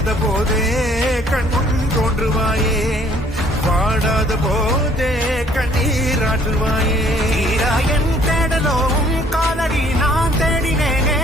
வாடாத போதே கண்முன் தோன்றுவாயே, வாடாத போதே கண்ணீராற்றுவாயே. என் தேடலும் காலடி நான் தேடினேனே,